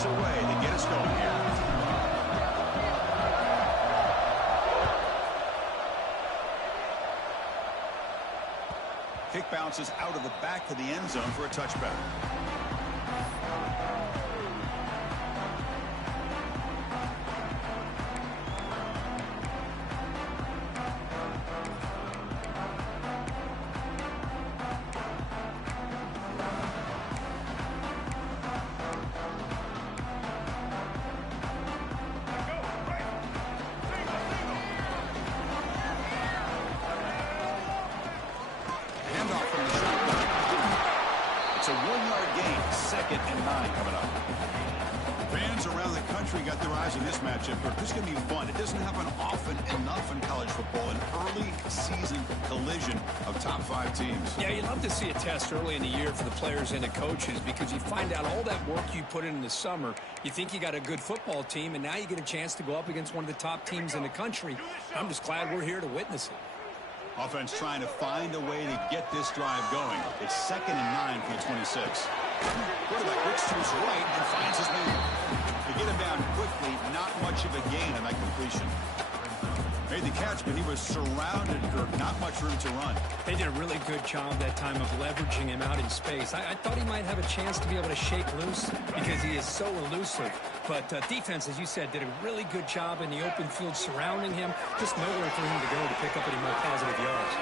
pass away to get us going here. Kick bounces out of the back to the end zone for a touchback. It's a 1-yard gain, 2nd and 9 coming up. Fans around the country got their eyes on this matchup, but this is going to be fun. It doesn't happen often enough in college football, an early season collision of top 5 teams. Yeah, you'd love to see a test early in the year for the players and the coaches because you find out all that work you put in the summer. You think you got a good football team, and now you get a chance to go up against one of the top teams in the country. I'm just glad we're here to witness it. Offense trying to find a way to get this drive going. It's 2nd and 9 from the 26. Quarterback looks to his right and finds his man. To get him down quickly, not much of a gain on that completion. Made the catch, but he was surrounded, Kirk. Not much room to run. They did a really good job that time of leveraging him out in space. I thought he might have a chance to be able to shake loose because he is so elusive. But defense, as you said, did a really good job in the open field surrounding him. Just nowhere for him to go to pick up any more positive yards.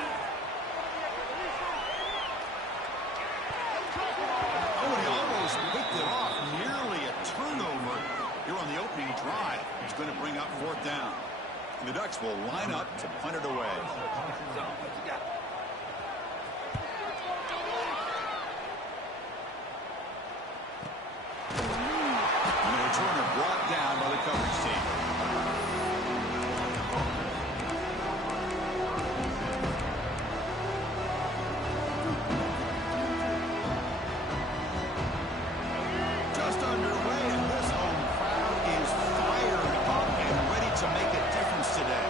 Oh, he almost picked it off. Nearly a turnover here on the opening drive. It's going to bring up 4th down. And the Ducks will line up to punt it away. And the returner brought down by the coverage team. Just underway, and this home crowd is fired up and ready to make a difference today.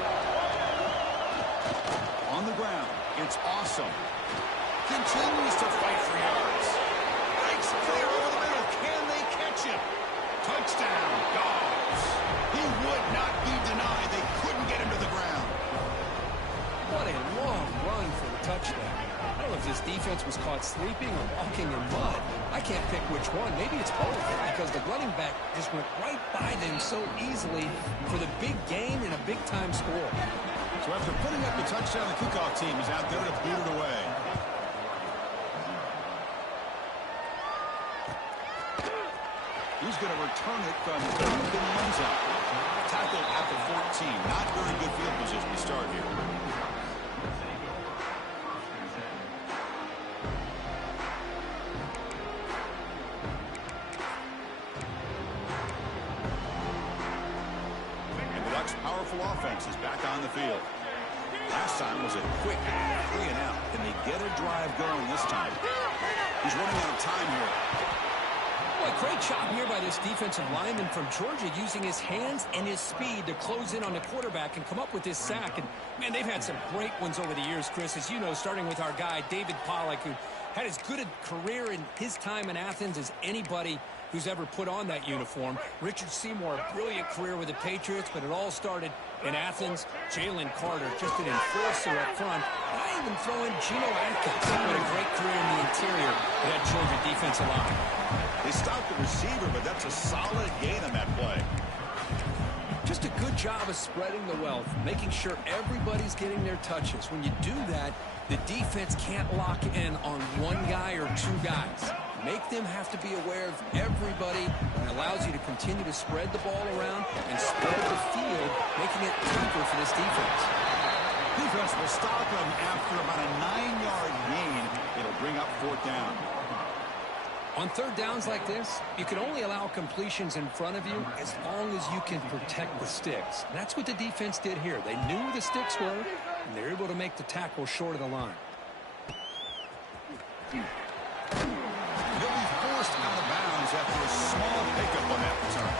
On the ground, it's awesome. Continues to fight for yards. Breaks clear over the middle. Can they catch him? Touchdown, Dogs. He would not be denied. They couldn't get him to the ground. What a long run for the touchdown. I don't know if this defense was caught sleeping or walking in mud. I can't pick which one. Maybe it's both because the running back just went right by them so easily for the big gain and a big-time score. So after putting up the touchdown, the kickoff team is out there to boot it away. He's going to return it from the end zone. Tackled at the 14. Not very good field position to start here. And the Ducks' powerful offense is back on the field. Last time was a quick 3 and out. Can they get a drive going this time? He's running out of time here. Well, great job here by this defensive lineman from Georgia using his hands and his speed to close in on the quarterback and come up with this sack. And, man, they've had some great ones over the years, Chris, as you know, starting with our guy, David Pollock, who had as good a career in his time in Athens as anybody who's ever put on that uniform. Richard Seymour, a brilliant career with the Patriots, but it all started in Athens. Jalen Carter, just an enforcer up front. And I even throw in Geno Atkins, with a great career in the interior of that Georgia defensive line. They stopped the receiver, but that's a solid gain on that play. Just a good job of spreading the wealth, making sure everybody's getting their touches. When you do that, the defense can't lock in on one guy or two guys. Make them have to be aware of everybody, and allows you to continue to spread the ball around and spread the field, making it tougher for this defense. Defense will stop them after about a 9-yard gain. It'll bring up 4th down. On third downs like this, you can only allow completions in front of you as long as you can protect the sticks. That's what the defense did here. They knew where the sticks were, and they were able to make the tackle short of the line. They'll be forced out of bounds after a small pickup on that return.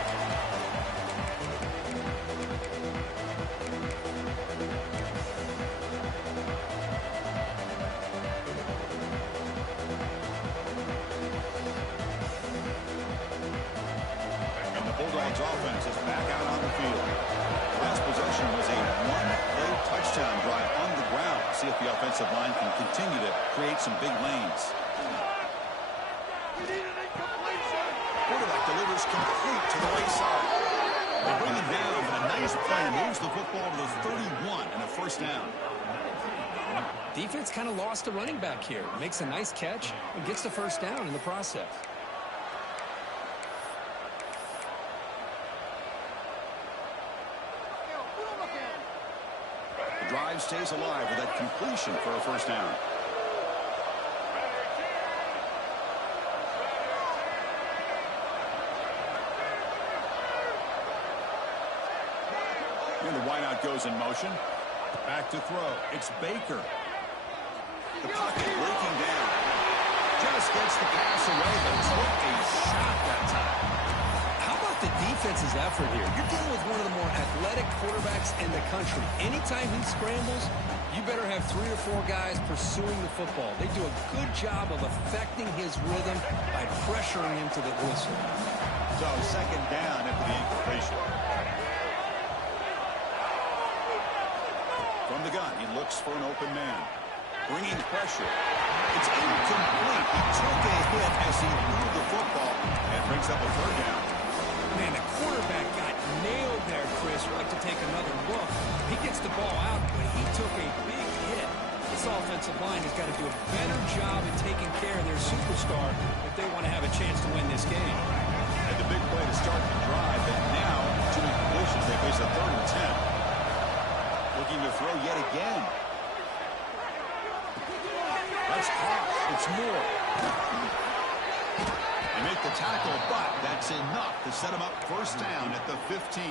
His offense is back out on the field. Last possession was a one-play touchdown drive on the ground. See if the offensive line can continue to create some big lanes. Quarterback delivers complete to the right side. They bring him down, but a nice play moves the football to the 31 and a first down. Defense kind of lost a running back here. Makes a nice catch and gets the first down in the process. The drive stays alive with that completion for a first down. And the wideout goes in motion. Back to throw. It's Baker. The pocket breaking down. Just gets the pass away, but took a shot that time. How about the defense's effort here? You're dealing with one of the more athletic quarterbacks in the country. Anytime he scrambles, you better have 3 or 4 guys pursuing the football. They do a good job of affecting his rhythm by pressuring him to the whistle. So second down after the incompletion. From the gun, he looks for an open man. Bringing pressure. It's incomplete. He took a hit as he threw the football and brings up a third down. Man, the quarterback got nailed there, Chris. We'll have to take another look. He gets the ball out, but he took a big hit. This offensive line has got to do a better job at taking care of their superstar if they want to have a chance to win this game. And the big play to start the drive, and now 2 incompletions. They face a 3rd and 10. Looking to throw yet again. That's caught. It's Moore. They make the tackle, but that's enough to set him up first down at the 15.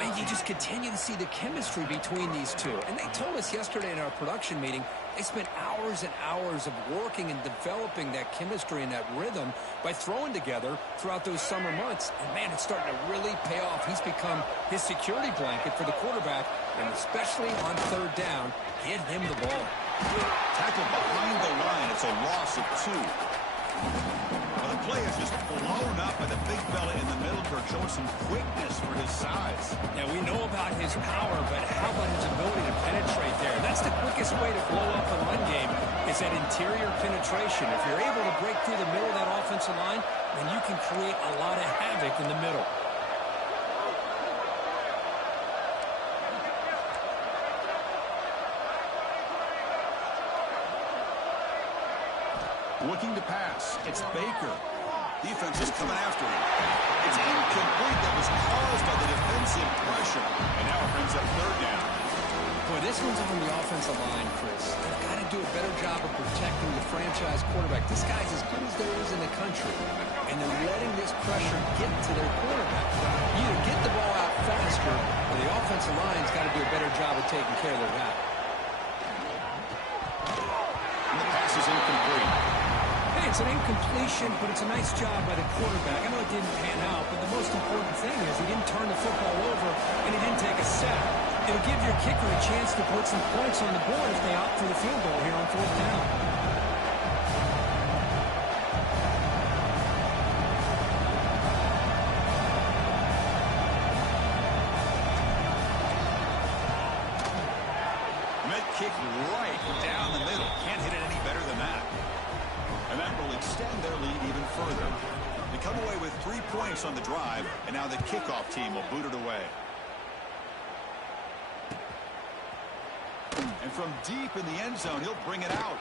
And you just continue to see the chemistry between these two. And they told us yesterday in our production meeting, they spent hours and hours of working and developing that chemistry and that rhythm by throwing together throughout those summer months. And, man, it's starting to really pay off. He's become his security blanket for the quarterback, and especially on 3rd down, get him the ball. Tackled behind the line. It's a loss of 2. Well, the play is just blown up by the big fella in the middle for showing some quickness for his size. Now, we know about his power, but how about his ability to penetrate there? That's the quickest way to blow up the run game is that interior penetration. If you're able to break through the middle of that offensive line, then you can create a lot of havoc in the middle. Looking to pass. It's Baker. Defense is coming after him. It's incomplete. That was caused by the defensive pressure. And now it brings up 3rd down. Boy, this one's on the offensive line, Chris. They've got to do a better job of protecting the franchise quarterback. This guy's as good as there is in the country. And they're letting this pressure get to their quarterback. You either get the ball out faster, or the offensive line's got to do a better job of taking care of their guy. And the pass is incomplete. Hey, it's an incompletion, but it's a nice job by the quarterback. I know it didn't pan out, but the most important thing is he didn't turn the football over and he didn't take a sack. It'll give your kicker a chance to put some points on the board if they opt for the field goal here on 4th down. Kick right down the middle. Can't hit it any better than that. And that will extend their lead even further. They come away with 3 points on the drive, and now the kickoff team will boot it away. And from deep in the end zone, he'll bring it out.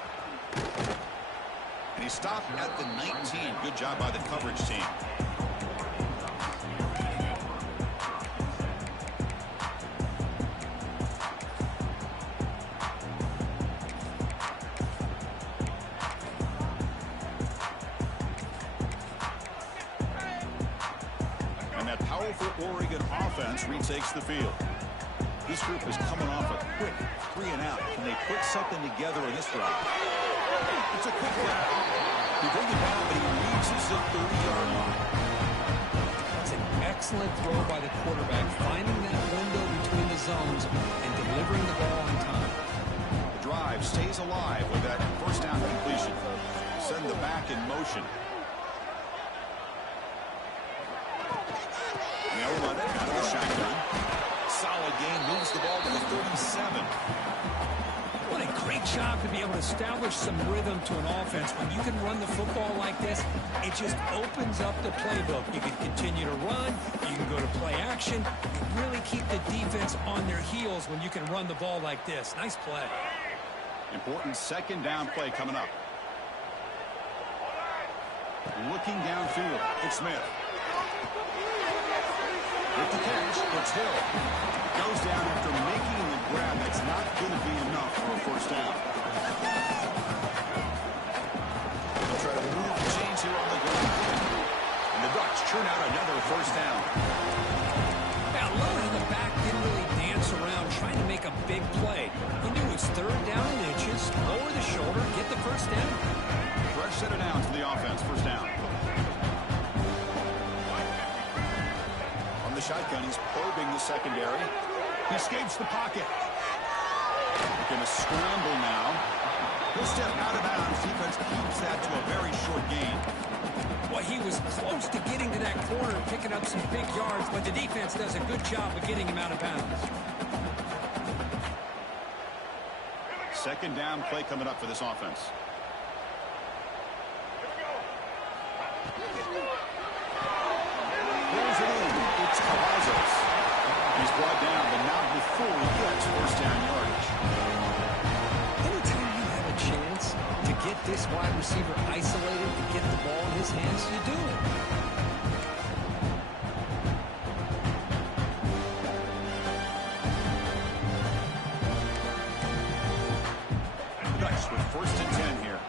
And he stopped at the 19. Good job by the coverage team. Oregon offense retakes the field. This group is coming off a quick 3-and-out. Can they put something together in this drive? It's a quick grab. He brings it down, but he leaves us at 30-yard line. It's an excellent throw by the quarterback, finding that window between the zones and delivering the ball on time. The drive stays alive with that first down completion. Send the back in motion. be able to establish some rhythm to an offense. When you can run the football like this, it just opens up the playbook. You can continue to run. You can go to play action. You really keep the defense on their heels when you can run the ball like this. Nice play. Important second down play coming up. Looking downfield, it's Smith. With the catch, it's Hill. Goes down after making the grab. That's not going to be enough for a first down. They'll try to move the chains here on the ground. And the Ducks churn out another first down. Now, lower to the back didn't really dance around trying to make a big play. He knew it was third down in inches. Lower the shoulder, get the first down. Fresh set of downs for the offense. First down. On the shotgun, he's probing the secondary. He escapes the pocket. Going to scramble now. He'll step out of bounds. Defense keeps that to a very short gain. Well, he was close to getting to that corner, picking up some big yards, but the defense does a good job of getting him out of bounds. Second down play coming up for this offense. Pulls it in. It's Cavazos. He's brought down, but not before he gets first down yardage. Anytime you have a chance to get this wide receiver isolated, to get the ball in his hands, you do it. Ducks with first and 10 here.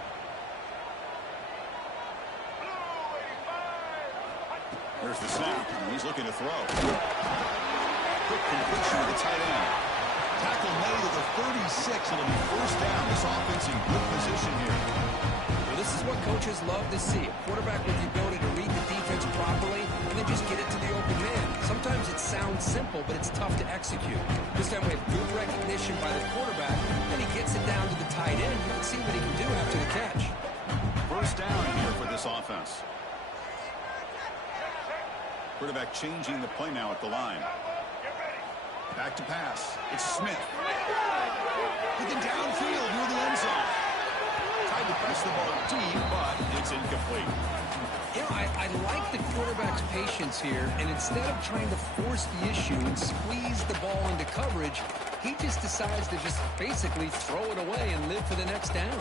There's the snap. He's looking to throw. Quick completion to the tight end. Tackle made at the 36. It'll be first down. This offense in good position here. Well, this is what coaches love to see. A quarterback with the ability to read the defense properly and then just get it to the open man. Sometimes it sounds simple, but it's tough to execute. This time we have good recognition by the quarterback. Then he gets it down to the tight end. You can see what he can do after the catch. First down here for this offense. Quarterback changing the play now at the line. Back to pass. It's Smith. Looking downfield near the end zone. Tried to press the ball deep, but it's incomplete. You know, I like the quarterback's patience here, and instead of trying to force the issue and squeeze the ball into coverage, he just decides to just basically throw it away and live for the next down.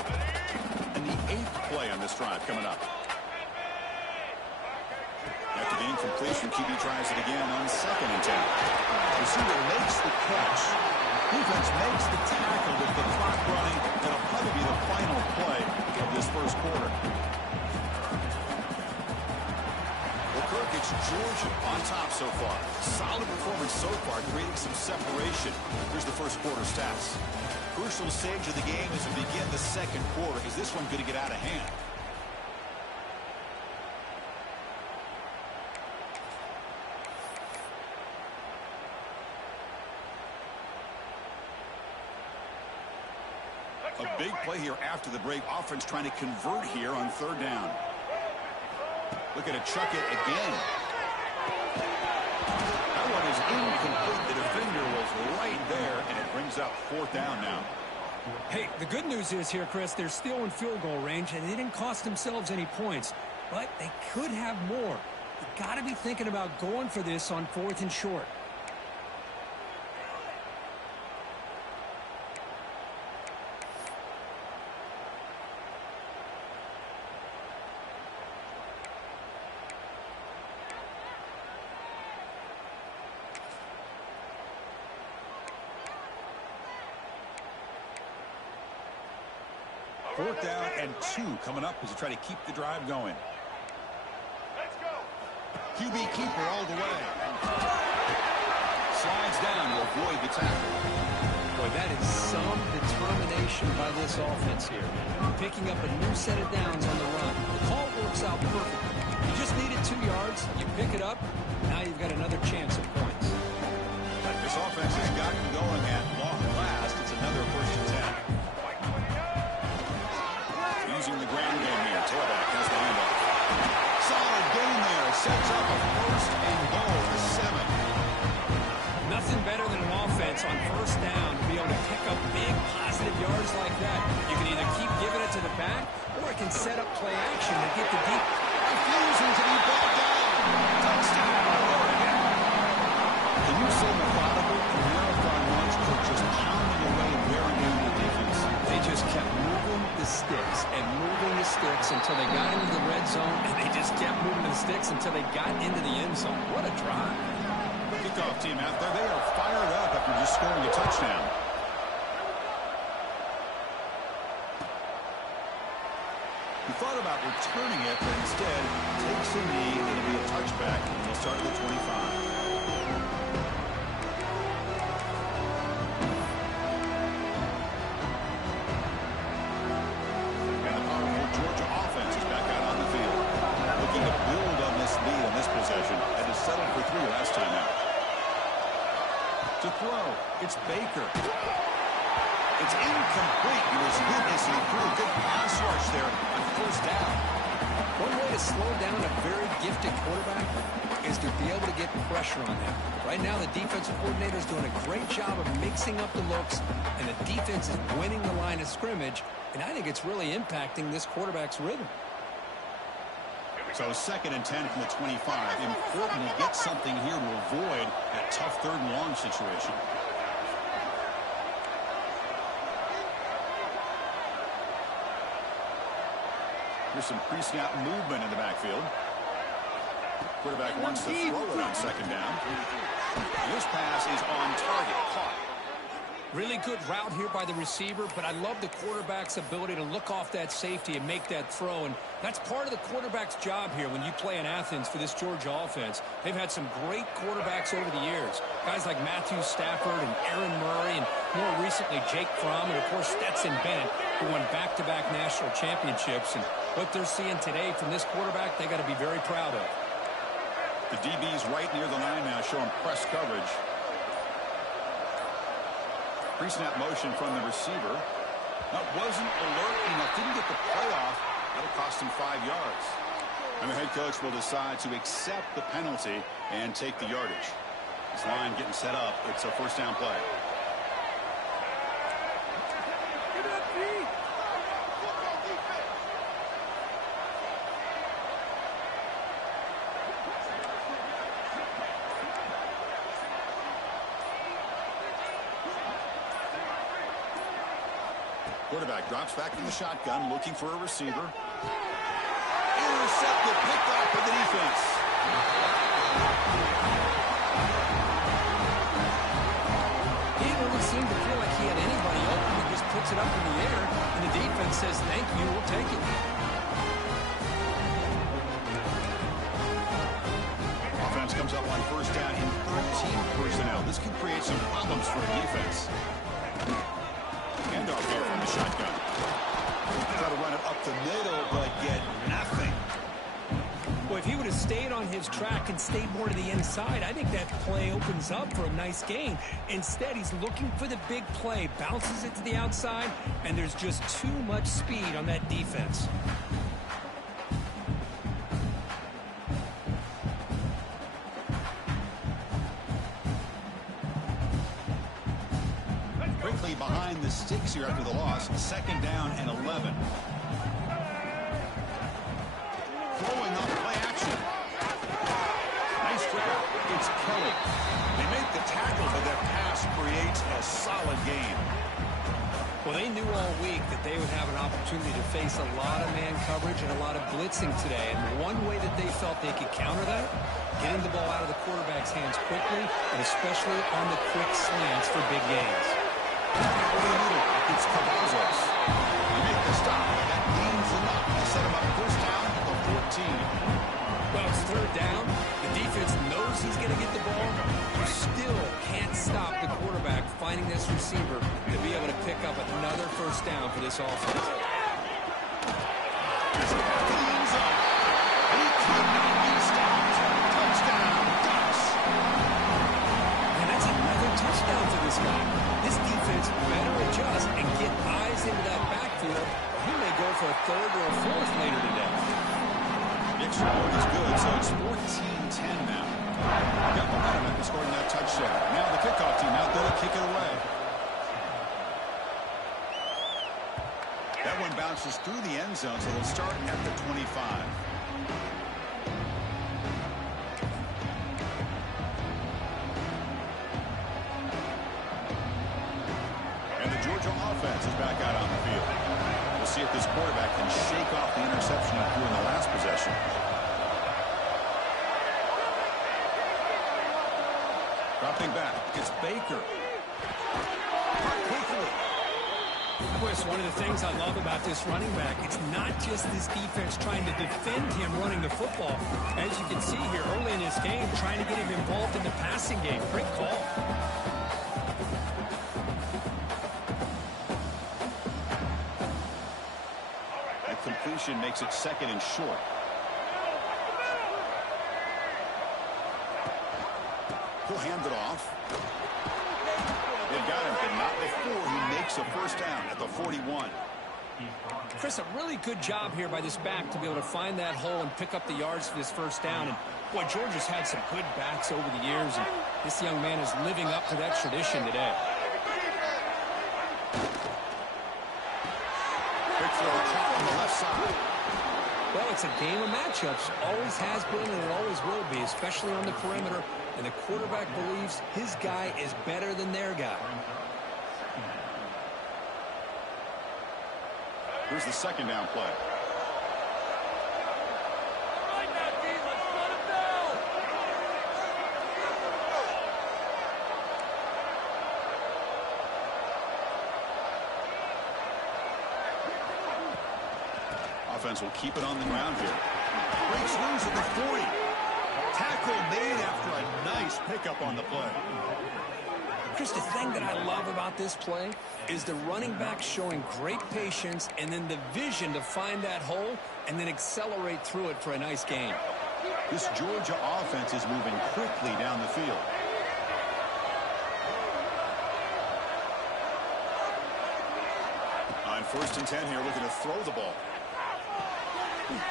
And the 8th play on this drive coming up. After the incompletion, QB tries it again on second and 10. Receiver makes the catch. Defense makes the tackle with the clock running. That'll probably be the final play of this first quarter. Well, Kirk, it's Georgia on top so far. Solid performance so far, creating some separation. Here's the first quarter stats. Crucial stage of the game as we begin the second quarter. Is this one going to get out of hand? A big play here after the break. Offense trying to convert here on third down. Looking to chuck it again. That one is incomplete. The defender was right there, and it brings up fourth down now. Hey, the good news is here, Chris, they're still in field goal range, and they didn't cost themselves any points. But they could have more. You got to be thinking about going for this on fourth and short. Fourth down and 2 coming up as you try to keep the drive going. Let's go. QB keeper all the way. Slides down to avoid the tackle. Boy, that is some determination by this offense here. Picking up a new set of downs on the run. The call works out perfectly. You just needed 2 yards. You pick it up. Now you've got another chance at points. This offense has gotten going at long last. It's another first and 10. Using the ground game here. Tailback has the handoff. Solid gain there. Sets up a first and goal for 7. Nothing better than an offense on first down to be able to pick up big positive yards like that. You can either the sticks and moving the sticks until they got into the red zone, and they just kept moving the sticks until they got into the end zone. What a drive. Kickoff team out there, they are fired up after just scoring a touchdown. He thought about returning it, but instead takes a knee. It'll be a touchback, and he'll start at the 25. And the powerful Georgia offense is back out on the field, looking to build on this lead on this possession, and has settled for 3 last time out. To throw, it's Baker. It's incomplete. He was hit as he threw a good pass rush there on first down. One way to slow down a very gifted quarterback is to be able to get pressure on them. Right now, the defensive coordinator is doing a great job of mixing up the looks, and the defense is winning the line of scrimmage, and I think it's really impacting this quarterback's rhythm. So 2nd and 10 from the 25. Important to get something here to avoid that tough 3rd and long situation. Here's some pre-snap movement in the backfield. Quarterback wants to throw it on 2nd down. This pass is on target. Caught. Really good route here by the receiver, but I love the quarterback's ability to look off that safety and make that throw. And that's part of the quarterback's job here when you play in Athens for this Georgia offense. They've had some great quarterbacks over the years. Guys like Matthew Stafford and Aaron Murray, and more recently Jake Fromm, and of course Stetson Bennett, who won back-to-back national championships. And what they're seeing today from this quarterback, they got to be very proud of. The DB's right near the line now, showing press coverage. Pre-snap motion from the receiver. That wasn't alert enough. Didn't get the play off. That'll cost him 5 yards. And the head coach will decide to accept the penalty and take the yardage. This line getting set up. It's a 1st down play. Quarterback drops back from the shotgun, looking for a receiver. Intercepted, picked off by the defense. He didn't really seem to feel like he had anybody open. He just puts it up in the air, and the defense says, thank you, we'll take it. Offense comes up on 1st down in 13 personnel. This can create some problems for a defense. Handoff here from the shotgun. Try to run it up the middle, but get nothing. Boy, if he would have stayed on his track and stayed more to the inside, I think that play opens up for a nice gain. Instead, he's looking for the big play, bounces it to the outside, and there's just too much speed on that defense. Quickly behind the sticks here after the loss. 2nd down and 11. Throwing up play action. Nice grab. It's Kelly. They make the tackle, but their pass creates a solid gain. Well, they knew all week that they would have an opportunity to face a lot of man coverage and a lot of blitzing today. And one way that they felt they could counter that, getting the ball out of the quarterback's hands quickly, and especially on the quick slants for big gains. It's Cavazos. You make the stop, and that gains enough to set him up 1st down at the 14. Well, it's 3rd down. The defense knows he's going to get the ball. You still can't stop the quarterback finding this receiver to be able to pick up another 1st down for this offense. It's back to the end zone. He cannot be stopped. Touchdown, Ducks. And that's another touchdown for this guy. This defense better adjust and get eyes into that backfield. He may go for a 3rd or a 4th later today. The extra point is good, so it's 14-10 now. Got momentum after scoring that touchdown. Now the kickoff team out there to kick it away. That one bounces through the end zone, so they'll start at the 25. And the Georgia offense is back out on the field. We'll see if this quarterback can shake off the interception he threw in the last possession. Dropping back, it's Baker. Chris, one of the things I love about this running back, it's not just this defense trying to defend him running the football. As you can see here early in this game, trying to get him involved in the passing game. Great call. That completion makes it 2nd and short. He'll hand it off. They've got him, but not before he makes a first down at the 41. Chris, a really good job here by this back to be able to find that hole and pick up the yards for this first down. And boy, Georgia's had some good backs over the years, and this young man is living up to that tradition today. Big throw caught on the left side. Well, it's a game of matchups. Always has been, and it always will be, especially on the perimeter. And the quarterback believes his guy is better than their guy. Here's the 2nd down play. Offense will keep it on the ground here. Breaks loose at the 40. Tackle made after a nice pickup on the play. Chris, the thing that I love about this play is the running back showing great patience and then the vision to find that hole and then accelerate through it for a nice gain. This Georgia offense is moving quickly down the field. On 1st and 10 here, looking to throw the ball.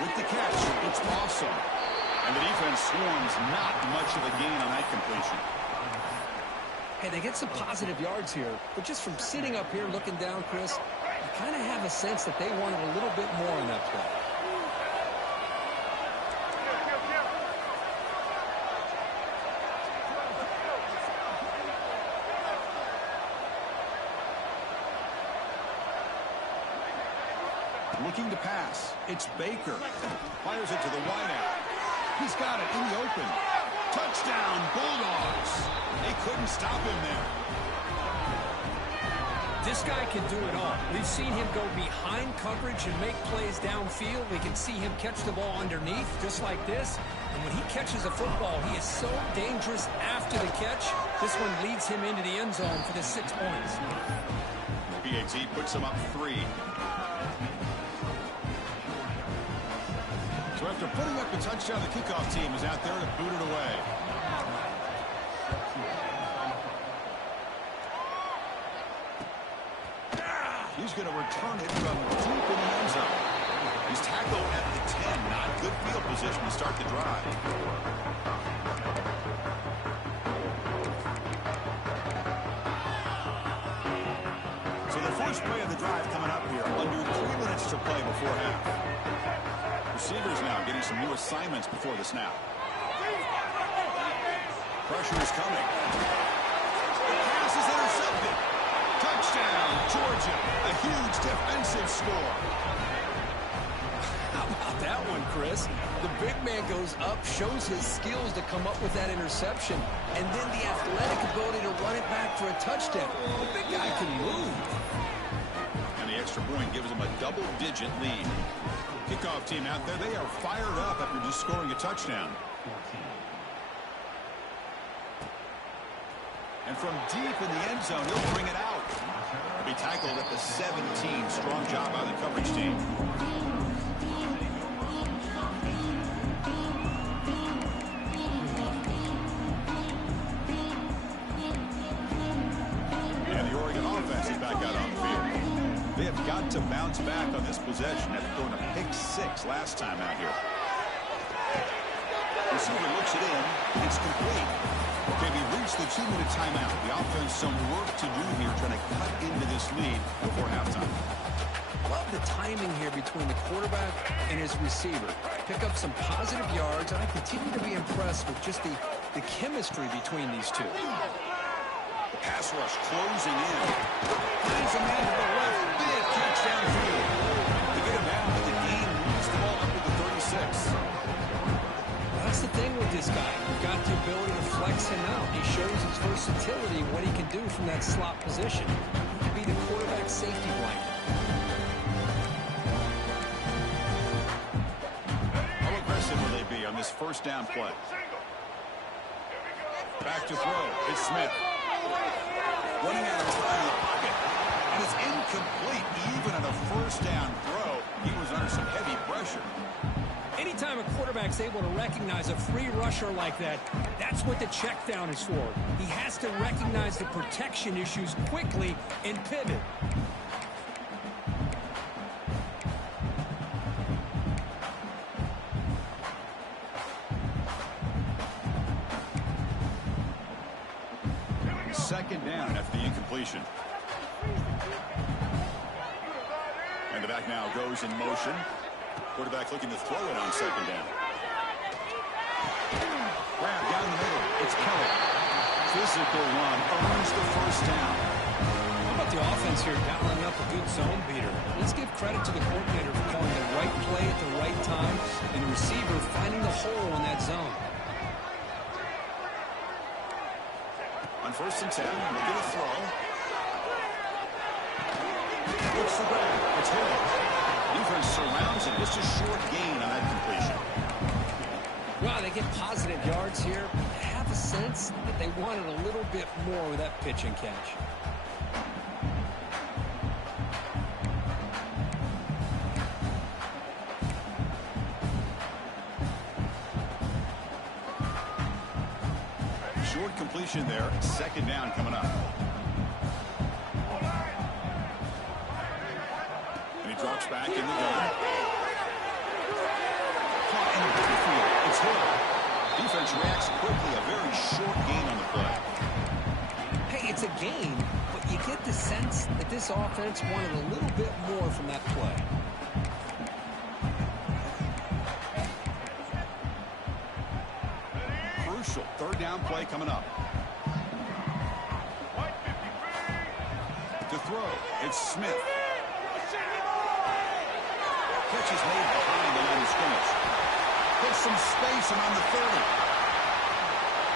With the catch, it's awesome. And the defense swarms, not much of a gain on that completion. Hey, they get some positive yards here, but just from sitting up here looking down, Chris, you kind of have a sense that they wanted a little bit more on that play. Looking to pass. It's Baker. Fires it to the wideout. He's got it in the open. Touchdown, Bulldogs. They couldn't stop him there. This guy can do it all. We've seen him go behind coverage and make plays downfield. We can see him catch the ball underneath, just like this. And when he catches a football, he is so dangerous after the catch. This one leads him into the end zone for the 6 points. PAT puts him up 3. So after putting up a touchdown, the kickoff team is out there to boot it away. He's going to return it from deep in the end zone. He's tackled at the 10. Not good field position to start the drive. So the first play of the drive coming up here. Under 3 minutes to play before half. Receivers now getting some new assignments before the snap. Pressure is coming. The pass is intercepted. Touchdown, Georgia. A huge defensive score. How about that one, Chris? The big man goes up, shows his skills to come up with that interception, and then the athletic ability to run it back for a touchdown. The big guy can move. And the extra point gives him a double-digit lead. Kickoff team out there, they are fired up after just scoring a touchdown. And from deep in the end zone, he'll bring it out. He'll be tackled at the 17. Strong job by the coverage team. And the Oregon offense is back out on the field. They have got to bounce back on this possession after throwing a pick 6 last time out here. Receiver looks it in. It's complete. Okay, we reached the 2-minute timeout. The offense some work to do here trying to cut into this lead before halftime. Love the timing here between the quarterback and his receiver. Pick up some positive yards, and I continue to be impressed with just the chemistry between these two. The pass rush closing in. Finds a man to the left. Big catch downfield. To get him versatility, what he can do from that slot position. He could be the quarterback safety blanket. How aggressive will they be on this first down play? Back to throw. It's Smith. Running out of time in the pocket. And it's incomplete. Even on a first down throw, he was under some heavy pressure. Anytime a quarterback's able to recognize a free rusher like that, that's what the check down is for. He has to recognize the protection issues quickly and pivot. Second down after the incompletion. And the back now goes in motion. Quarterback looking to throw it on second down. Grab down the middle. It's Kelly. Physical run earns the first down. How about the offense here dialing up a good zone beater? Let's give credit to the coordinator for calling the right play at the right time and the receiver finding the hole in that zone. On 1st and 10, looking to throw. Looks the grab. It's Hill. Defense surrounds him. Just a short gain on that completion. Well, they get positive yards here. I have a sense that they wanted a little bit more with that pitch and catch. Short completion there. Second down coming up. And he drops back in the gun. Caught in the backfield. It's Hill. Defense reacts quickly. A very short gain on the play. Hey, it's a gain, but you get the sense that this offense wanted a little bit more from that play. Crucial third down play coming up. To throw, it's Smith. Catch is made behind the line of scrimmage. Puts some space around the 30.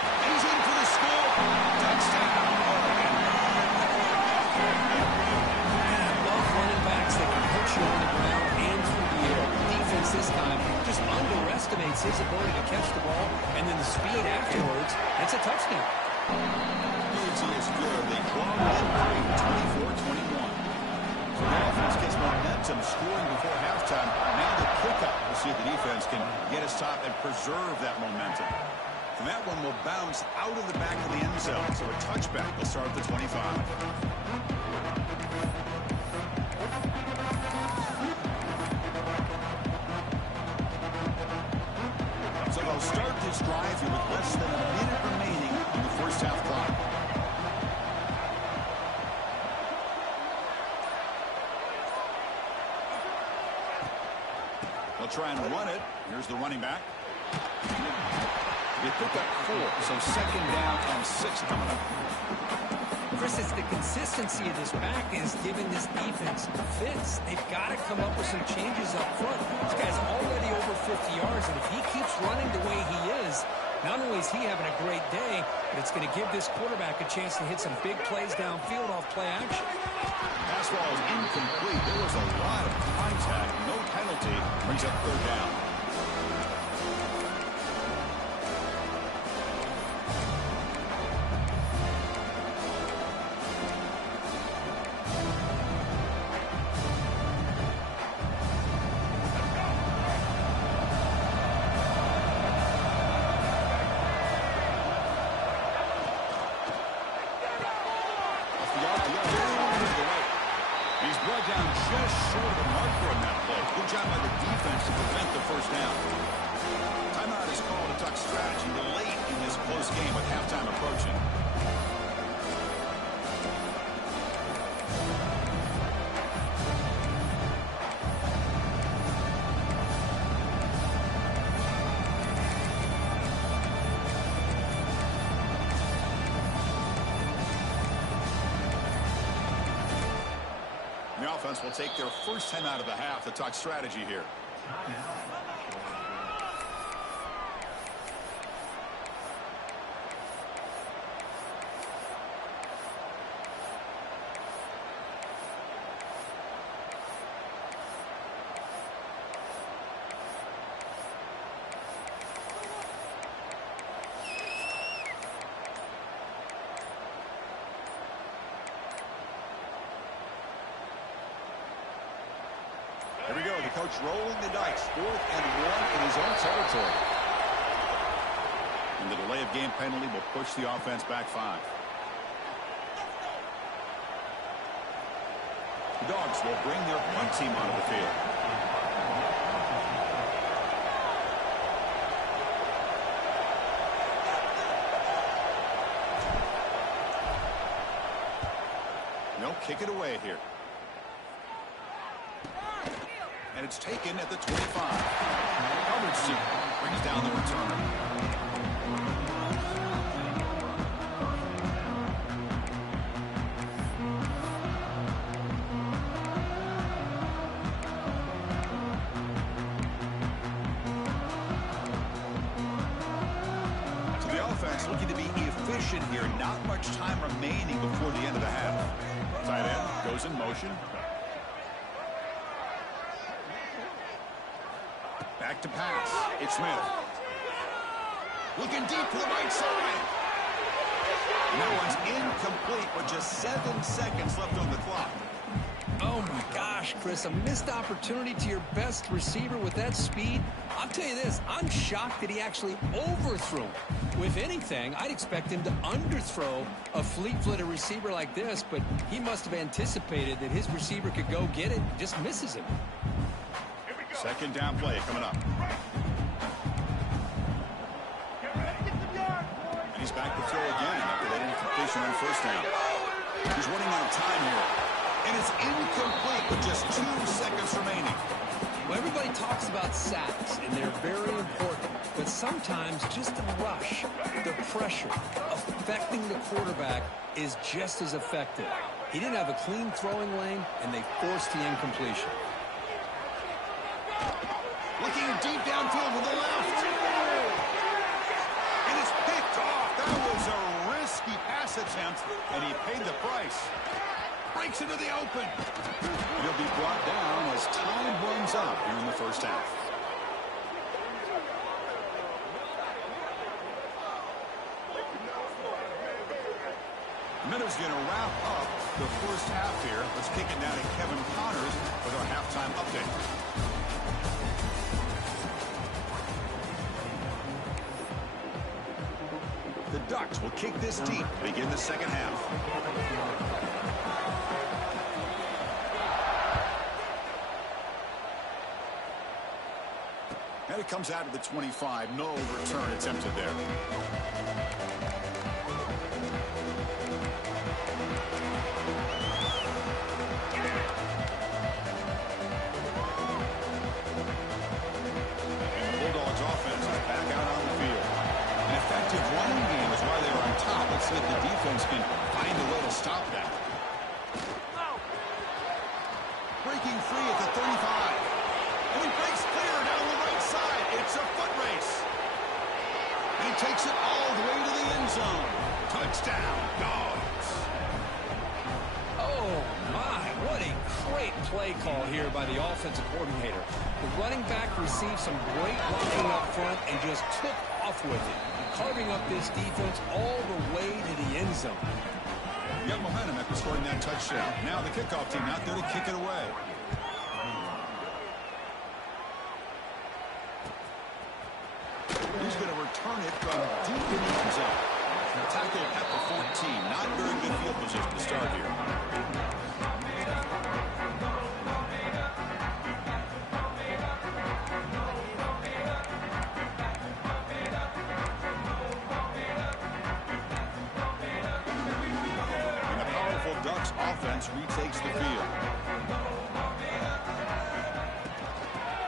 And he's in for the score. Touchdown, Oregon. I love running backs that can put you on the ground and through the air. Defense this time just underestimates his ability to catch the ball, and then the speed afterwards. It's a touchdown. Unity is good. They blow it 24-21. So the offense gets momentum scoring before halftime. Now the pickup. We'll see if the defense can get a stop and preserve that momentum. And that one will bounce out of the back of the end zone. So a touchback will start at the 25. So they'll start this drive here with less than a minute remaining in the first half clock. They'll try and run it. Here's the running back. They pick up 4, so second down and 6 coming up. Chris, it's the consistency of this back is giving this defense fits. They've got to come up with some changes up front. This guy's already over 50 yards, and if he keeps running the way he is, not only is he having a great day, but it's going to give this quarterback a chance to hit some big plays downfield off play action. Pass ball is incomplete. There was a lot of contact. No penalty. Brings up third down. He's brought down just short of the marker on that play. Good job by the defense to prevent the first down. Timeout is called to talk strategy late in this close game with halftime approaching. The offense will take their first time out of the half to talk strategy here. Here we go. The coach rolling the dice. 4th and 1 in his own territory. And the delay of game penalty will push the offense back 5. The Dogs will bring their punt team onto the field. No, kick it away here. And it's taken at the 25. Coverage team brings down the returner. So the offense looking to be efficient here. Not much time remaining before the end of the half. Tight end goes in motion. Back to pass. It's Smith. Looking deep to the right side. And that one's incomplete with just 7 seconds left on the clock. Oh, my gosh, Chris, a missed opportunity to your best receiver with that speed. I'll tell you this, I'm shocked that he actually overthrew. If anything, I'd expect him to underthrow a fleet-footed receiver like this, but he must have anticipated that his receiver could go get it and just misses him. Second down play coming up. And he's back to throw again after that incompletion on 1st down. He's running out of time here. And it's incomplete with just 2 seconds remaining. Well, everybody talks about sacks, and they're very important. But sometimes just the rush, the pressure, affecting the quarterback is just as effective. He didn't have a clean throwing lane, and they forced the incompletion. Looking deep downfield to the left. And it's picked off. That was a risky pass attempt, and he paid the price. Breaks into the open. He'll be brought down as time runs out here in the 1st half. Minutes going to wrap up the 1st half here. Let's kick it down to Kevin Connors with our halftime update. The Ducks will kick this deep to begin the 2nd half. And it comes out to the 25. No return attempted there. Bulldogs offense is back out on the field. An effective running game is why they were on top. Let's see if the defense can find a way to stop that. Breaking free at the 35. And he breaks clear down the right side. It's a foot race. And he takes it all the way to the end zone. Touchdown, Dogs. Oh, my. What a great play call here by the offensive coordinator. The running back received some great blocking up front and just took off with it, carving up this defense all the way to the end zone. You got momentum after scoring that touchdown. Now the kickoff team out there to kick it away. He's going to return it from deep in the end zone. Tackle at the 14. Not very good field position to start here. And the powerful Ducks offense retakes the field.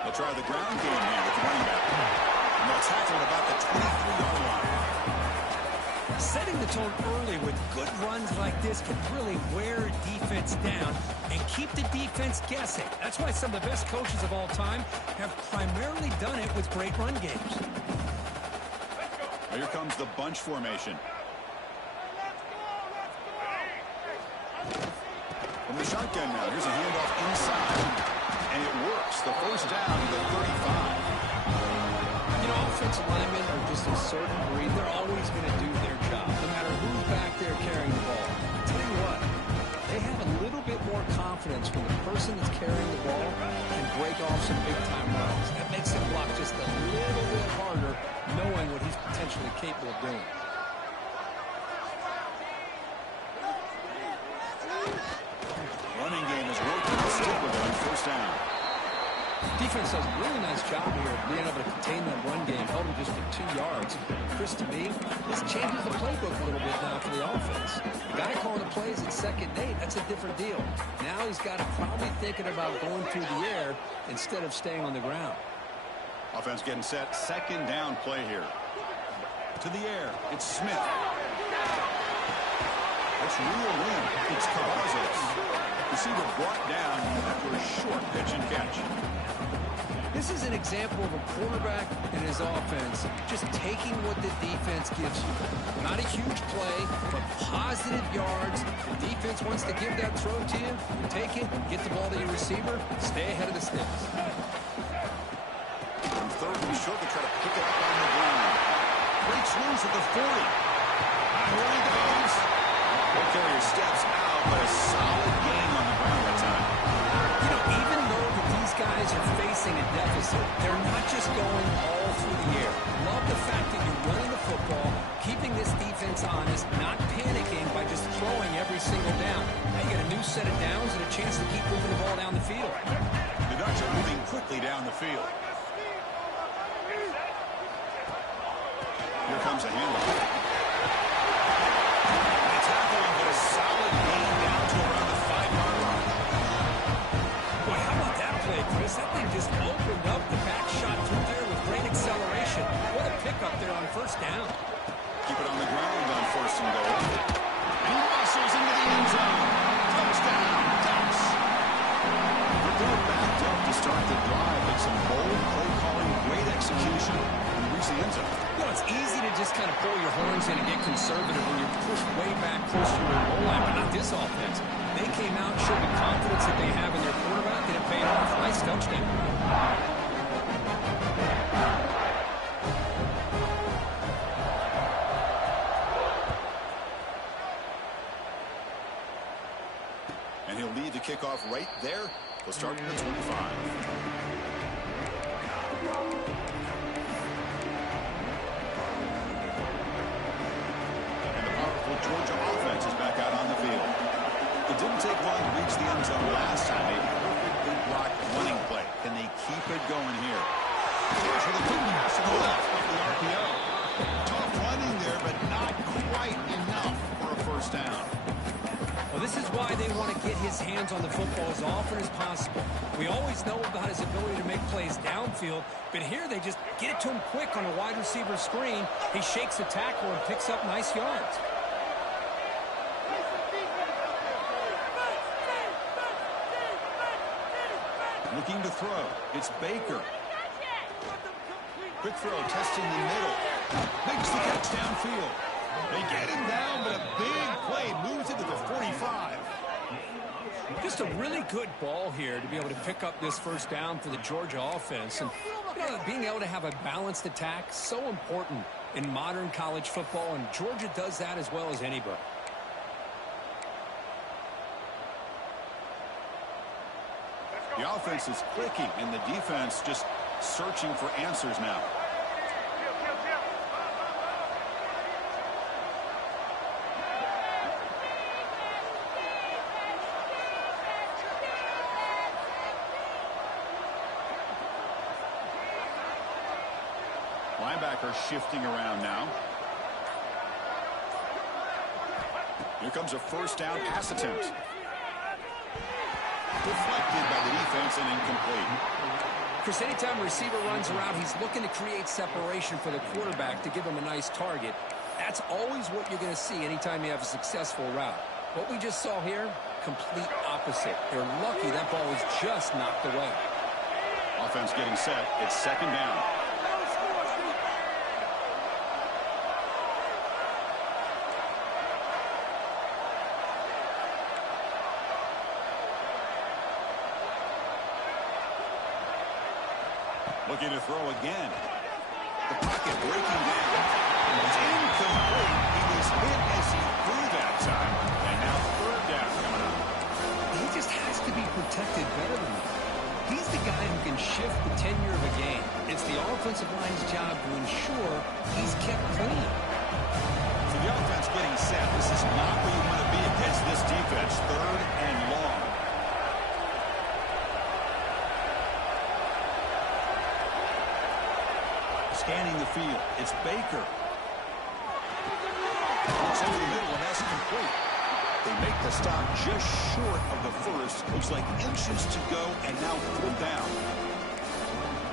They'll try the ground game here with the running back. And they'll tackle at about the 23-yard line. Setting the tone early with good runs like this can really wear a defense down and keep the defense guessing. That's why some of the best coaches of all time have primarily done it with great run games. Here comes the bunch formation. From the shotgun now, here's a handoff inside. And it works. The 1st down to the 35. You know, offensive linemen are just a certain breed. They're always going to do their job, no matter who's back there carrying the ball. I'll tell you what, they have a little bit more confidence when the person that's carrying the ball can break capable of doing. Running game is working. They'll stick with it on first down. Defense does a really nice job here of being able to contain that run game, held him just to 2 yards. Chris, to me, this changes the playbook a little bit now for the offense. The guy calling the plays at 2nd and 8, that's a different deal. Now he's got to probably thinking about going through the air instead of staying on the ground. Offense getting set. 2nd down play here. To the air. It's Smith. That's real win. It's Cavazos. Receiver brought down after a short pitch and catch. This is an example of a quarterback and his offense just taking what the defense gives you. Not a huge play, but positive yards. The defense wants to give that throw to you. You take it, get the ball to your receiver, stay ahead of the sticks. On 3rd and short, they try to pick it up on the ground. Breaks loose at the 40. Here he goes. The carrier steps out, but a solid gain on the ground that time. You know, even though that these guys are facing a deficit, they're not just going all through the air. Love the fact that you're running the football, keeping this defense honest, not panicking by just throwing every single down. Now you get a new set of downs and a chance to keep moving the ball down the field. The Ducks are moving quickly down the field. Here comes a handoff. They tackle him, but a solid gain down to around the 5-yard line. Boy, how about that play, Chris? That thing just opened up the back shot through there with great acceleration. What a pickup there on 1st down. Keep it on the ground on 1st and goal. And he muscles into the end zone. Touchdown, Ducks. They're backed up to start the drive with some bold play calling, great execution, and reach the end zone. You know, it's easy to just kind of pull your horns in and get conservative when you're pushed way back close to your goal line, but not this offense. They came out, showed the confidence that they have in their quarterback, and it paid off. Nice touchdown. And he'll lead the kickoff right there. They'll start at the 25. Georgia offense is back out on the field. It didn't take long to reach the end zone last time. A perfectly blocked running play. Can they keep it going here? Here's for the quick pass to the left off the RPO. Tough running there, but not quite enough for a 1st down. Well, this is why they want to get his hands on the football as often as possible. We always know about his ability to make plays downfield, but here they just get it to him quick on a wide receiver screen. He shakes the tackle and picks up nice yards. Looking to throw. It's Baker. Quick throw, testing the middle. Makes the catch downfield. They get him down, but a big play moves it to the 45. Just a really good ball here to be able to pick up this 1st down for the Georgia offense. And you know, being able to have a balanced attack, so important in modern college football, and Georgia does that as well as anybody. The offense is clicking, and the defense just searching for answers now. Linebacker shifting around now. Here comes a 1st down pass attempt. Deflected by the defense and incomplete. Chris, anytime a receiver runs around, he's looking to create separation for the quarterback to give him a nice target. That's always what you're going to see anytime you have a successful route. What we just saw here, complete opposite. They're lucky that ball was just knocked away. Offense getting set. It's 2nd down. Looking to throw again. The pocket breaking down. It's incomplete. He was hit as he threw that time. And now 3rd down coming up. He just has to be protected better than that. He's the guy who can shift the tenure of a game. It's the offensive line's job to ensure he's kept clean. So the offense getting set. This is not where you want to be against this defense. 3rd and long. Scanning the field. It's Baker. Looks over the middle, and that's complete. They make the stop just short of the first. Looks like inches to go, and now 4th down.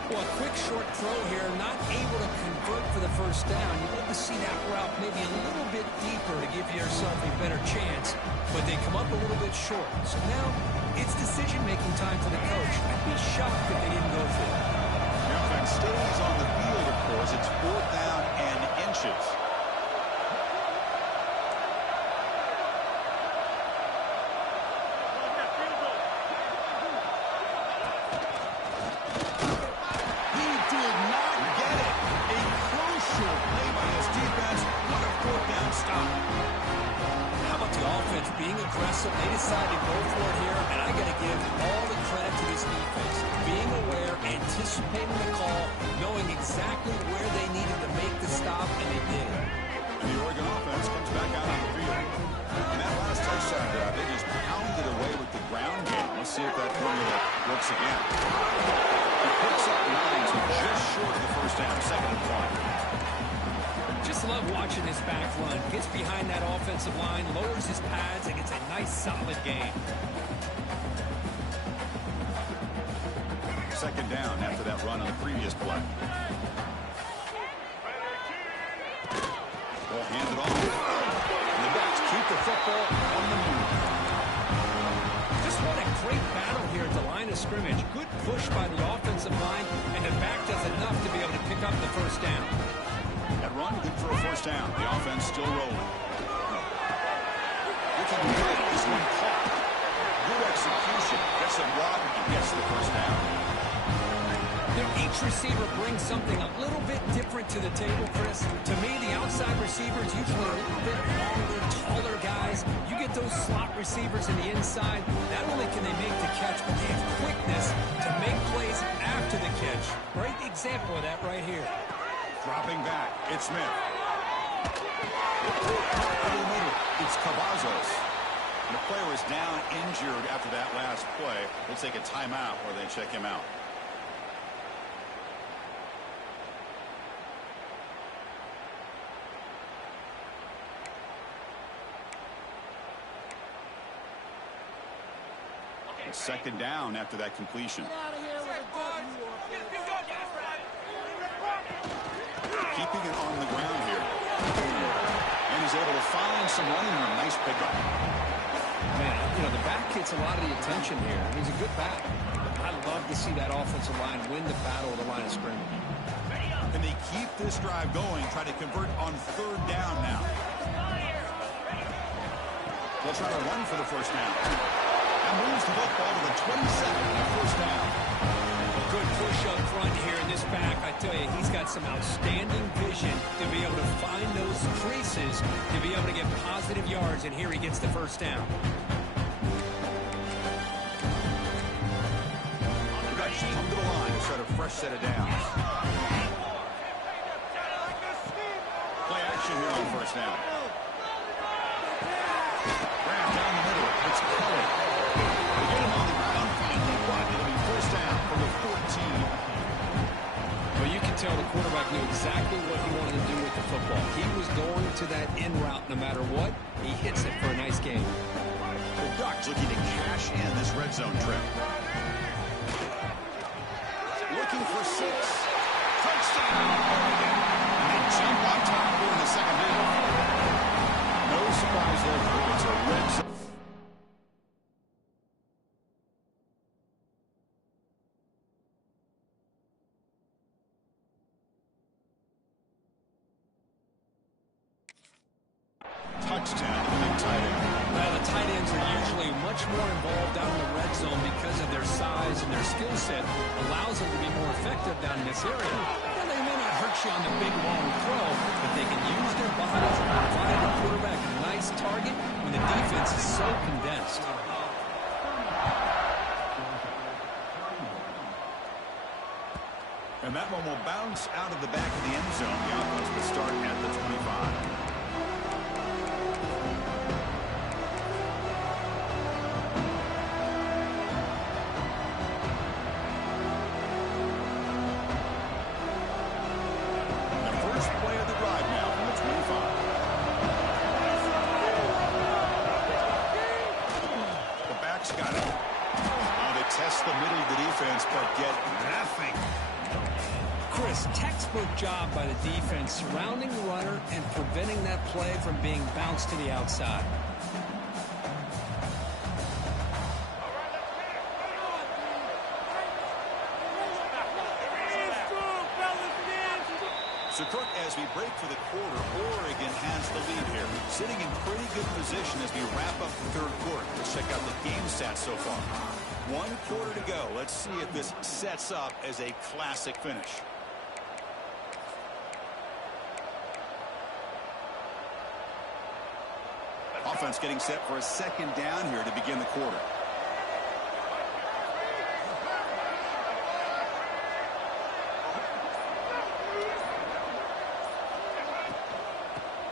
Well, a quick short throw here, not able to convert for the first down. You'd love to see that route maybe a little bit deeper to give yourself a better chance, but they come up a little bit short. So now it's decision-making time for the coach. I'd be shocked if they didn't go for it. The offense stays on the field, of course. It's 4th down and inches. They decided to go for it here, and I got to give all the credit to this defense. Being aware, anticipating the call, knowing exactly where they needed to make the stop, and they did. And the Oregon offense comes back out on the field. And that last touchdown drive, they just pounded away with the ground game. Let's see if that formula works again. He picks up 9, so just short of the first down, 2nd and 1. Just love watching this back run. Gets behind that offensive line, lowers his pads, and gets a nice, solid gain. 2nd down after that run on the previous play. Ball handed off. And the backs keep the football on the move. Just what a great battle here at the line of scrimmage. Good push by the offensive line, and the back does enough to be able to pick up the first down. That run, good for a first down. The offense still rolling. Looking good. This one caught. Good execution. Gets a block and gets the first down. Each receiver brings something a little bit different to the table, Chris. To me, the outside receivers usually a little bit longer, taller guys. You get those slot receivers in the inside. Not only can they make the catch, but they have quickness to make plays after the catch. Great example of that right here. Dropping back, it's Smith. Over the middle, it's Cavazos. And the player is down injured after that last play. We'll take a timeout or they check him out. It's 2nd down after that completion. Keeping it on the ground here. And he's able to find some running room. Nice pickup. Man, you know, the back gets a lot of the attention here. He's a good back. I love to see that offensive line win the battle of the line of scrimmage. Can they keep this drive going, try to convert on 3rd down now? They'll try to run for the first down. And moves the football to the 22nd and first down. Good push up front here in this back. I tell you, he's got some outstanding vision to be able to find those creases, to be able to get positive yards, and here he gets the first down. The Ducks come to the line to start a fresh set of downs. Play action here on first down. Grab down the middle. It's Kelly. They get him on the ground. Finally, what? It'll be first down from the 14. Well, you can tell the quarterback knew exactly what he wanted to do with the football. He was going to that in route no matter what. He hits it for a nice game. The Ducks looking to cash in this red zone trip. Looking for 6. Touchdown, Oregon. And they jump on top here in the second half. No surprise there. It's a red zone. Touchdown to the big tight end. Well, the tight ends are usually much more involved down in the red zone because of their size and their skill set allows them to be more effective down in this area. And they may not hurt you on the big, long throw, but they can use their bodies and provide the quarterback a nice target when the defense is so condensed. And that one will bounce out of the back of the end zone. The offense will start at the 25. Textbook job by the defense surrounding the runner and preventing that play from being bounced to the outside. So, Kirk, as we break for the quarter, Oregon has the lead here. Sitting in pretty good position as we wrap up the third quarter. Let's check out the game stats so far. 1 quarter to go. Let's see if this sets up as a classic finish. Offense getting set for a second down here to begin the quarter.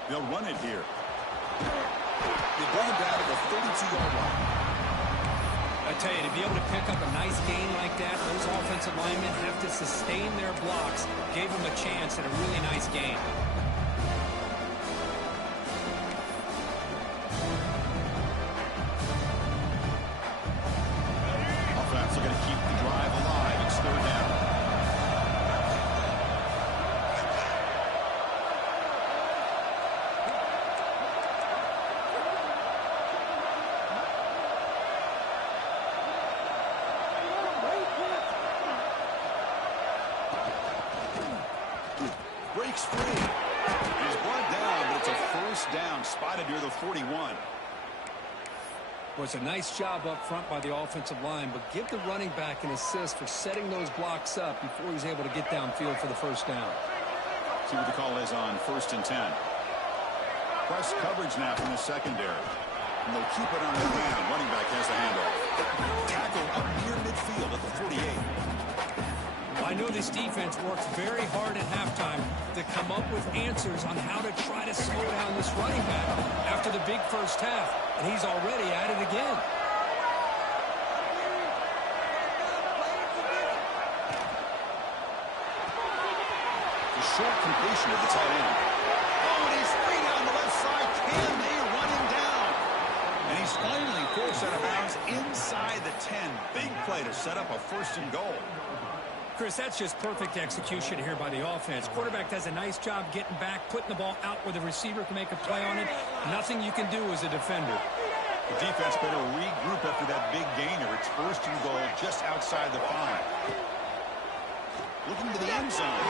They'll run it here. They bring it down to the 32-yard line. I tell you, to be able to pick up a nice gain like that, those offensive linemen have to sustain their blocks. Gave them a chance at a really nice gain. Offense looking to keep the drive alive. It's third down. Breaks free. He's brought down, but it's a first down, spotted near the 41. Well, it's a nice job up front by the offensive line, but give the running back an assist for setting those blocks up before he's able to get downfield for the first down. See what the call is on 1st and 10. Press coverage now from the secondary. And they'll keep it on the ground. Running back has the handoff. Tackle up near midfield at the 48. I know this defense works very hard at halftime to come up with answers on how to try to slow down this running back after the big first half, and he's already at it again. The short completion of the tight end. Oh, and he's free down the left side. Can they run him down? And he's finally forced out of bounds inside the 10. Big play to set up a 1st and goal. Chris, that's just perfect execution here by the offense. Quarterback does a nice job getting back, putting the ball out where the receiver can make a play on it. Nothing you can do as a defender. The defense better regroup after that big gainer. It's 1st and goal just outside the 5. Looking to the end zone.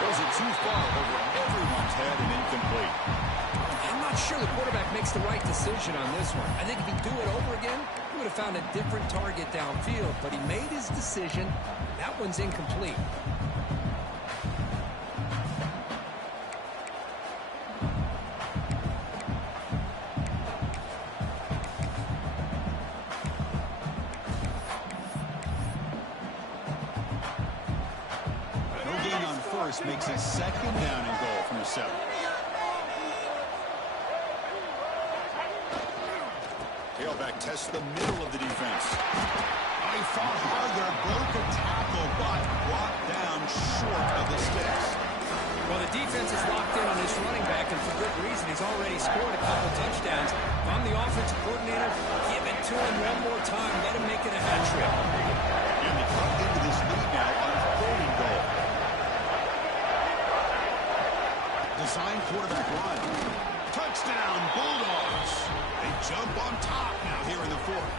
Throws it too far over everyone's head and incomplete. I'm not sure the quarterback makes the right decision on this one. I think if he'd do it over again, he would have found a different target downfield, but he made his decision. That one's incomplete. No gain on 1st makes it 2nd down and goal from the 7. Tailback tests the middle of the defense. He fought hard there, broke a tackle, but brought down short of the sticks. Well, the defense is locked in on this running back, and for good reason. He's already scored a couple touchdowns. If I'm the offensive coordinator, give it to him one more time. Let him make it a hat trick. And they cut into this lead now on 3rd and goal. Design quarterback run. Touchdown, Bulldogs. They jump on top now here in the 4th.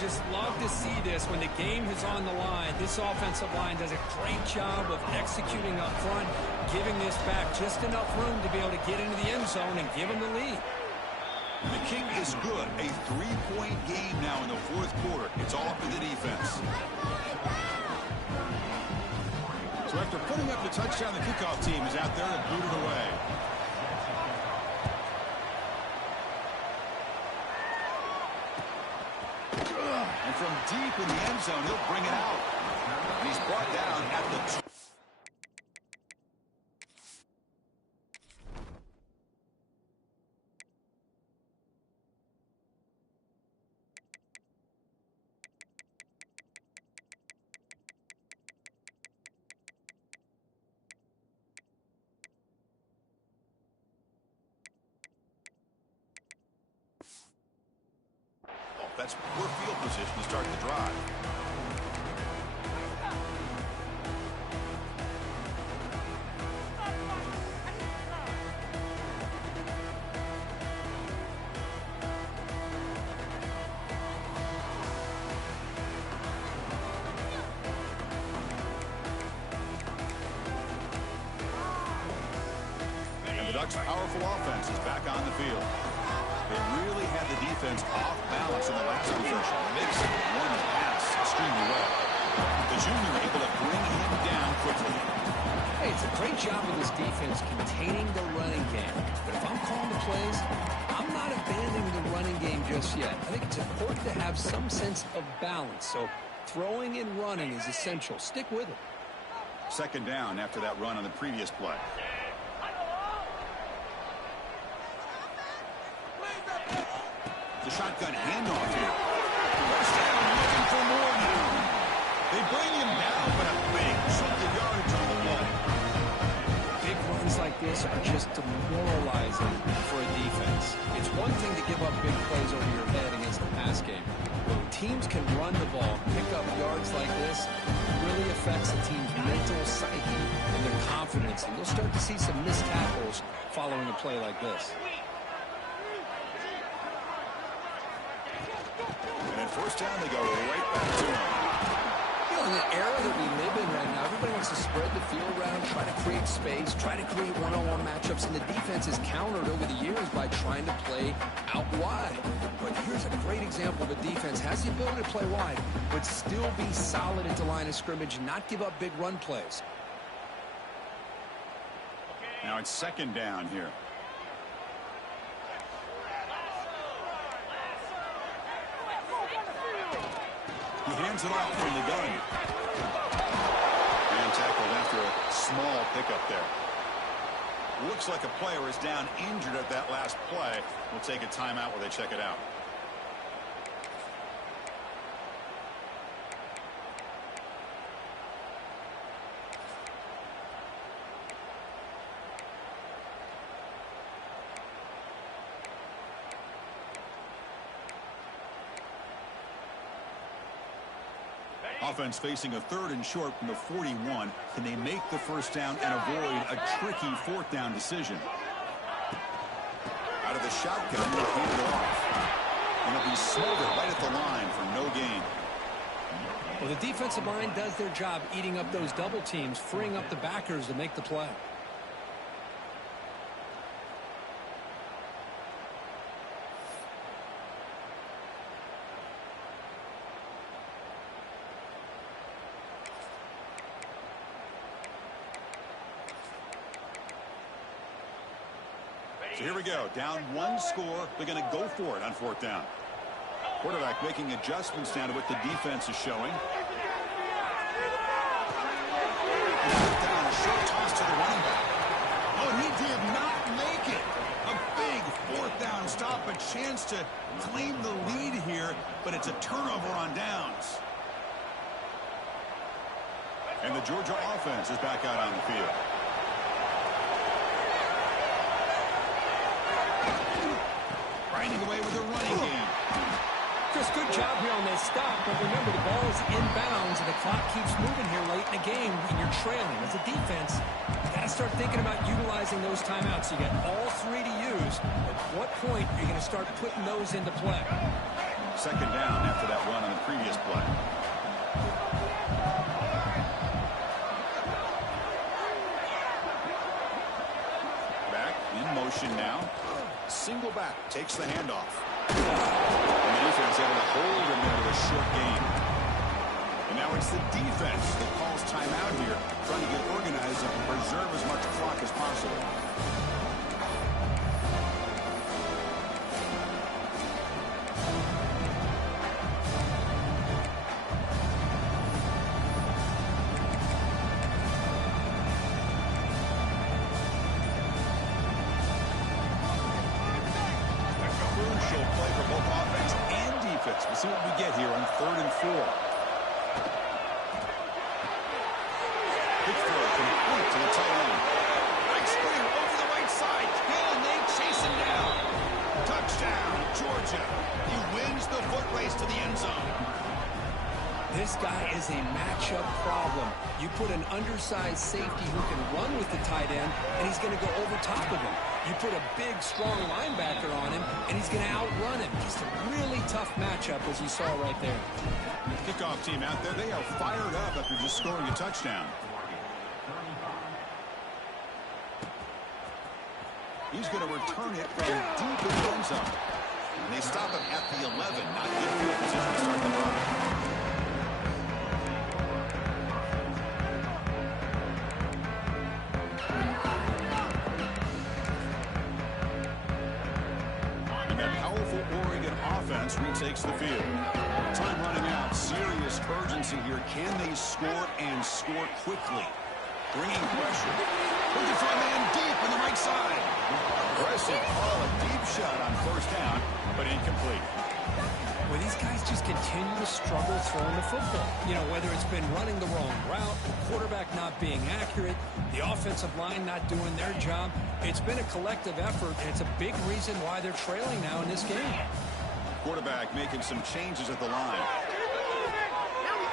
Just love to see this when the game is on the line. This offensive line does a great job of executing up front, giving this back just enough room to be able to get into the end zone and give them the lead. The King is good. A 3-point game now in the 4th quarter. It's all up to the defense. So after putting up the touchdown, the kickoff team is out there to boot it away. And from deep in the end zone, he'll bring it out. And he's brought down at the... That's poor field position to start the drive. And the Ducks' powerful offense is back on the field. They really had the defense off balance in the last possession. Mixon won the pass extremely well. The junior able to bring him down quickly. Hey, it's a great job of this defense containing the running game. But if I'm calling the plays, I'm not abandoning the running game just yet. I think it's important to have some sense of balance. So throwing and running is essential. Stick with it. Second down after that run on the previous play. The shotgun handoff here. First down, looking for more now. They bring him down, but a big chunk of yards on the play. Big runs like this are just demoralizing for a defense. It's one thing to give up big plays over your head against the pass game. But when teams can run the ball, pick up yards like this, it really affects the team's mental psyche and their confidence. And you'll start to see some missed tackles following a play like this. And first down, they go right back to him. You know, in the era that we live in right now, everybody wants to spread the field around, try to create space, try to create one-on-one matchups, and the defense is countered over the years by trying to play out wide. But here's a great example of a defense has the ability to play wide, but still be solid at the line of scrimmage and not give up big run plays. Now it's second down here. He hands it off from the gun. And tackled after a small pickup there. Looks like a player is down injured at that last play. We'll take a timeout while they check it out. Offense facing a third and short from the 41. Can they make the first down and avoid a tricky fourth down decision? Out of the shotgun, they hand it off. And it'll be smothered right at the line for no gain. Well, the defensive line does their job eating up those double teams, freeing up the backers to make the play. So here we go. Down one score. They're going to go for it on fourth down. Quarterback making adjustments now to what the defense is showing. Down, a short toss to the running back. Oh, and he did not make it. A big fourth down stop. A chance to claim the lead here, but it's a turnover on downs. And the Georgia offense is back out on the field. Grinding away with a running game. Chris, good job here on that stop, but remember the ball is inbounds and the clock keeps moving here late in the game and you're trailing. As a defense, you got to start thinking about utilizing those timeouts. You got all three to use. At what point are you going to start putting those into play? Second down after that run on the previous play. Back in motion now. Single back takes the handoff. And the defense able to hold him into a short game. And now it's the defense that calls timeout here, trying to get organized and preserve as much clock as possible. So we'll see what we get here on 3rd and 4. Quick throw complete to the tight end. Nice clear over the right side. Hill and they chase him down. Touchdown, Georgia. He wins the foot race to the end zone. This guy is a matchup problem. You put an undersized safety who can run with the tight end, and he's going to go over top of him. You put a big, strong linebacker on him, and he's going to outrun him. Just a really tough matchup, as you saw right there. The kickoff team out there, they are fired up after just scoring a touchdown. He's going to return it from deep in the end zone. And they stop him at the 11, not good field position to start the drive. Retakes the field. Time running out. Serious urgency here. Can they score and score quickly? Bringing pressure. Looking for a man deep on the right side. Aggressive call. A deep shot on 1st down, but incomplete. Well, these guys just continue to struggle throwing the football. You know, whether it's been running the wrong route, the quarterback not being accurate, the offensive line not doing their job. It's been a collective effort, and it's a big reason why they're trailing now in this game. Quarterback making some changes at the line.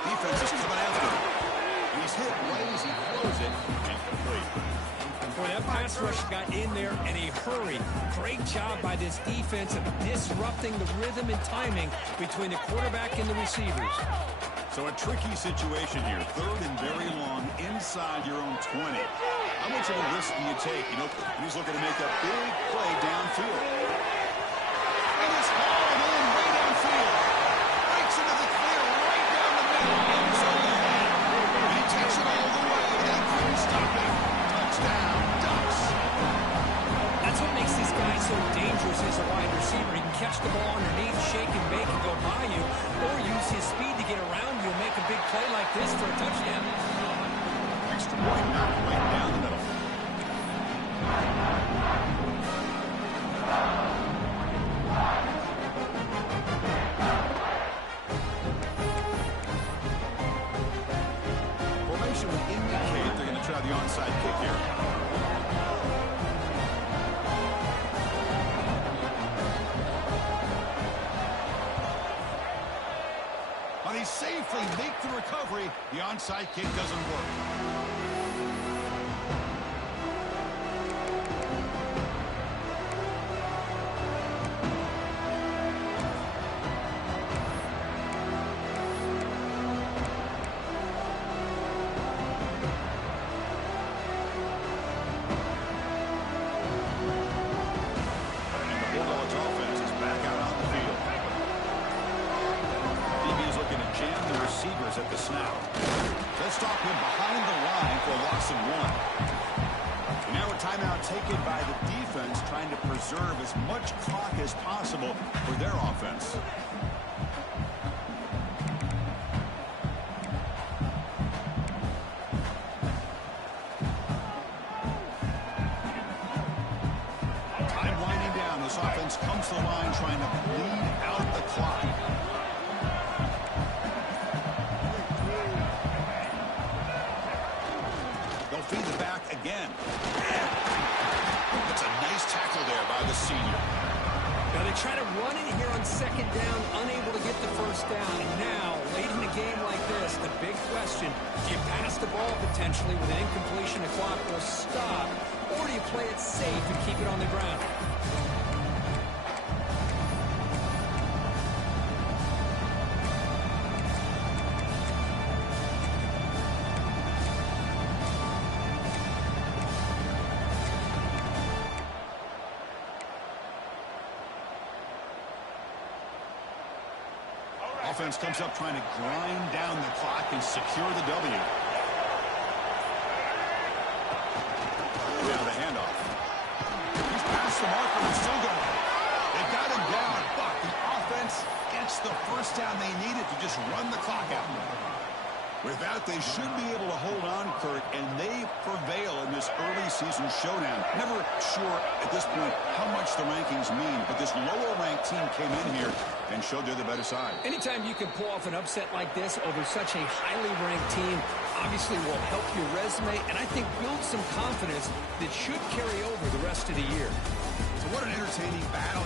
Defense is coming after him. He's hit right as he throws it. Incomplete. Boy, that pass rush got in there in a hurry. Great job by this defense of disrupting the rhythm and timing between the quarterback and the receivers. So a tricky situation here. 3rd and very long inside your own 20. How much of a risk do you take? You know, he's looking to make a big play downfield. And it's hauled in way downfield. Breaks into the clear right down the middle. Ends on the head. And he takes it all the way. They couldn't stop him. Touchdown, Ducks. That's what makes this guy so dangerous as a wide receiver. He can catch the ball underneath, shake and bake and go by you, or use his speed to get around you and make a big play like this for a touchdown. Extra point knocked right down the middle. Formation would indicate they're going to try the onside kick here. But they safely make the recovery. The onside kick doesn't work. At the snap. Let's stop him behind the line for a loss of 1. And now a timeout taken by the defense, trying to preserve as much clock as possible for their offense. Time winding down. This offense comes to the line trying to bleed out the clock. Feed the back again. That's a nice tackle there by the senior. Now they try to run it here on 2nd down, unable to get the 1st down. And now, late in a game like this, the big question, do you pass the ball potentially with an incompletion? The clock will stop, or do you play it safe and keep it on the ground? Offense comes up trying to grind down the clock and secure the W. Now the handoff. He's past the marker and still going. They got him down, but the offense gets the 1st down they needed to just run the clock out. With that, they should be able to hold on, Kurt, and they prevail in this early season showdown. Never sure at this point how much the rankings mean, but this lower-ranked team came in here and showed they're the better side. Anytime you can pull off an upset like this over such a highly ranked team, obviously will help your resume, and I think build some confidence that should carry over the rest of the year. So what an entertaining battle.